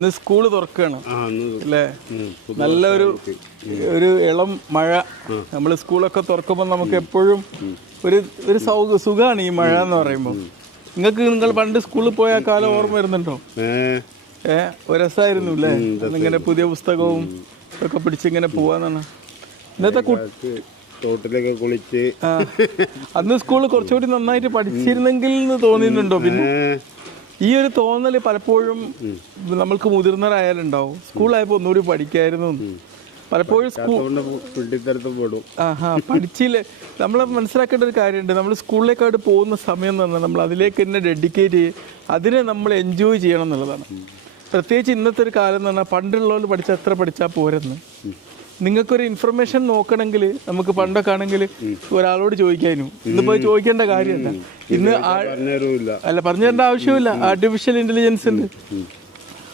ഇന്ന് സ്കൂള് തുറക്കുകയാണ് അല്ലേ? നല്ലൊരു ഒരു ഇളം മഴ. നമ്മൾ സ്കൂളൊക്കെ തുറക്കുമ്പോൾ നമുക്ക് എപ്പോഴും ഒരു ഒരു സുഖമാണ് ഈ മഴ എന്ന് പറയുമ്പോൾ. നിങ്ങൾ പണ്ട് സ്കൂളിൽ പോയ കാലം ഓർമ്മ വരുന്നുണ്ടോ? ഒരു രസമായിരുന്നു അല്ലേ? ഇങ്ങനെ പുതിയ പുസ്തകവും ഒക്കെ പിടിച്ചിങ്ങനെ പോവാന്നാണ്. ഇന്നത്തെ തോട്ടിലൊക്കെ കുളിച്ച് അന്ന് സ്കൂളിൽ കുറച്ചുകൂടി നന്നായിട്ട് പഠിച്ചിരുന്നെങ്കിൽ എന്ന് തോന്നിയിട്ടുണ്ടോ? പിന്നെ ഈ ഒരു തോന്നൽ പലപ്പോഴും നമ്മൾക്ക് മുതിർന്നവരായാലുണ്ടാവും. സ്കൂളായപ്പോൾ ഒന്നുകൂടി പഠിക്കായിരുന്നു പലപ്പോഴും. പഠിച്ചില്ലേ? നമ്മൾ മനസ്സിലാക്കേണ്ട ഒരു കാര്യമുണ്ട്. നമ്മൾ സ്കൂളിലേക്കായിട്ട് പോകുന്ന സമയം എന്ന് പറഞ്ഞാൽ നമ്മൾ അതിലേക്ക് തന്നെ ഡെഡിക്കേറ്റ് ചെയ്യും, അതിനെ നമ്മൾ എൻജോയ് ചെയ്യണം എന്നുള്ളതാണ്. പ്രത്യേകിച്ച് ഇന്നത്തെ ഒരു കാലം എന്ന് പറഞ്ഞാൽ പണ്ടുള്ളവർ പഠിച്ചാൽ എത്ര പഠിച്ചാൽ പോരെന്ന്. നിങ്ങൾക്കൊരു ഇൻഫർമേഷൻ നോക്കണമെങ്കിൽ നമുക്ക് പണ്ടൊക്കെ ആണെങ്കിൽ ഒരാളോട് ചോദിക്കാനും ഇന്നിപ്പോൾ ചോദിക്കേണ്ട കാര്യമല്ല. ഇന്ന് അല്ല പറഞ്ഞു തരേണ്ട ആവശ്യമില്ല. ആർട്ടിഫിഷ്യൽ ഇന്റലിജൻസ് ഉണ്ട്.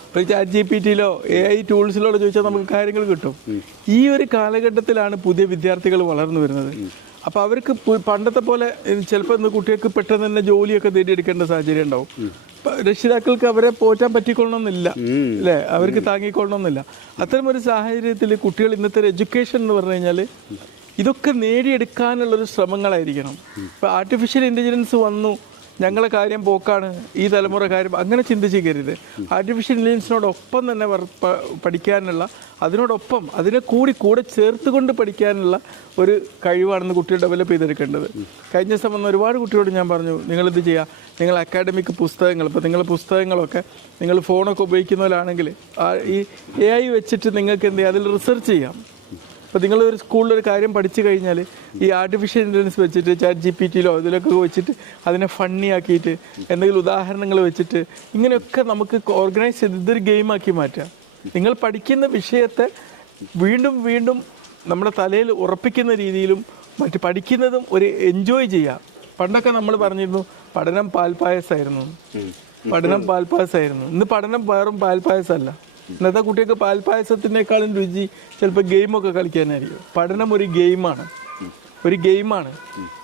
ഇപ്പോൾ ChatGPT-യിലോ AI ടൂൾസിലോ ചോദിച്ചാൽ നമുക്ക് കാര്യങ്ങൾ കിട്ടും. ഈ ഒരു കാലഘട്ടത്തിലാണ് പുതിയ വിദ്യാർത്ഥികൾ വളർന്നു വരുന്നത്. അപ്പോൾ അവർക്ക് പണ്ടത്തെ പോലെ ചിലപ്പോൾ ഇന്ന് കുട്ടികൾക്ക് പെട്ടെന്ന് തന്നെ ജോലിയൊക്കെ നേടിയെടുക്കേണ്ട സാഹചര്യം ഉണ്ടാവും. രക്ഷിതാക്കൾക്ക് അവരെ പോറ്റാൻ പറ്റിക്കൊള്ളണമെന്നില്ല അല്ലേ? അവർക്ക് താങ്ങിക്കൊള്ളണമെന്നില്ല. അത്തരം ഒരു സാഹചര്യത്തിൽ കുട്ടികൾ ഇന്നത്തെ ഒരു എഡ്യൂക്കേഷൻ എന്ന് പറഞ്ഞു കഴിഞ്ഞാൽ ഇതൊക്കെ നേടിയെടുക്കാനുള്ളൊരു ശ്രമങ്ങളായിരിക്കണം. ഇപ്പോൾ ആർട്ടിഫിഷ്യൽ ഇൻ്റലിജൻസ് വന്നു, ഞങ്ങളെ കാര്യം പോക്കാണ്, ഈ തലമുറ കാര്യം, അങ്ങനെ ചിന്തിച്ചിരിക്കരുത്. ആർട്ടിഫിഷ്യൽ ഇൻ്റലിജൻസിനോടൊപ്പം തന്നെ പഠിക്കാനുള്ള, അതിനോടൊപ്പം അതിനെ കൂടെ ചേർത്തുകൊണ്ട് പഠിക്കാനുള്ള ഒരു കഴിവാണെന്ന് കുട്ടികൾ ഡെവലപ്പ് ചെയ്തെടുക്കേണ്ടത്. കഴിഞ്ഞ ദിവസം വന്ന ഒരുപാട് കുട്ടികളോട് ഞാൻ പറഞ്ഞു, നിങ്ങളിത് ചെയ്യുക, നിങ്ങൾ അക്കാഡമിക് പുസ്തകങ്ങൾ, ഇപ്പോൾ നിങ്ങൾ പുസ്തകങ്ങളൊക്കെ നിങ്ങൾ ഫോണൊക്കെ ഉപയോഗിക്കുന്നവരാണെങ്കിൽ ഈ AI വെച്ചിട്ട് നിങ്ങൾക്ക് എന്ത് ചെയ്യുക, അതിൽ റിസർച്ച് ചെയ്യാം. അപ്പോൾ നിങ്ങളൊരു സ്കൂളിലൊരു കാര്യം പഠിച്ചു കഴിഞ്ഞാൽ ഈ ആർട്ടിഫിഷ്യൽ ഇൻ്റലിജൻസ് വെച്ചിട്ട് ChatGPT-യിലോ ഇതിലൊക്കെ വെച്ചിട്ട് അതിനെ ഫണ്ണി ആക്കിയിട്ട് എന്തെങ്കിലും ഉദാഹരണങ്ങൾ വെച്ചിട്ട് ഇങ്ങനെയൊക്കെ നമുക്ക് ഓർഗനൈസ് ചെയ്ത് ഇതൊരു ഗെയിമാക്കി മാറ്റാം. നിങ്ങൾ പഠിക്കുന്ന വിഷയത്തെ വീണ്ടും വീണ്ടും നമ്മുടെ തലയിൽ ഉറപ്പിക്കുന്ന രീതിയിലും മറ്റ് പഠിക്കുന്നതും ഒരു എൻജോയ് ചെയ്യാം. പണ്ടൊക്കെ നമ്മൾ പറഞ്ഞിരുന്നു പഠനം പാൽപ്പായസമായിരുന്നു. ഇന്ന് പഠനം വേറും പാൽപ്പായസമല്ല. ഇന്നത്തെ കുട്ടികൾക്ക് പാൽപ്പായസത്തിനേക്കാളും രുചി ചിലപ്പോൾ ഗെയിമൊക്കെ കളിക്കാനായിരിക്കും. പഠനം ഒരു ഗെയിമാണ്.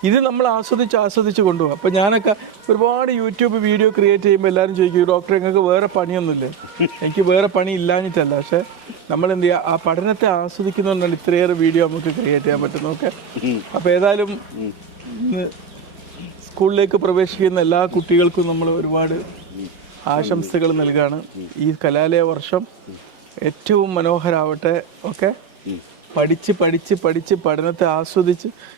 ഇത് നമ്മൾ ആസ്വദിച്ച് കൊണ്ടുപോകും. അപ്പോൾ ഞാനൊക്കെ ഒരുപാട് യൂട്യൂബ് വീഡിയോ ക്രിയേറ്റ് ചെയ്യുമ്പോൾ എല്ലാവരും ചോദിക്കും, ഡോക്ടർ നിങ്ങൾക്ക് വേറെ പണിയൊന്നുമില്ലേ? എനിക്ക് വേറെ പണി ഇല്ലാഞ്ഞിട്ടല്ല, പക്ഷേ നമ്മൾ എന്ത് ചെയ്യുക, ആ പഠനത്തെ ആസ്വദിക്കുന്നതുകൊണ്ടാണ് ഇത്രയേറെ വീഡിയോ നമുക്ക് ക്രിയേറ്റ് ചെയ്യാൻ പറ്റുന്നത്. ഓക്കെ, അപ്പോൾ ഏതായാലും സ്കൂളിലേക്ക് പ്രവേശിക്കുന്ന എല്ലാ കുട്ടികൾക്കും നമ്മൾ ഒരുപാട് ആശംസകൾ നൽകുകയാണ്. ഈ കലാലയ വർഷം ഏറ്റവും മനോഹരമാവട്ടെ. ഓക്കെ, പഠിച്ച് പഠനത്തെ ആസ്വദിച്ച്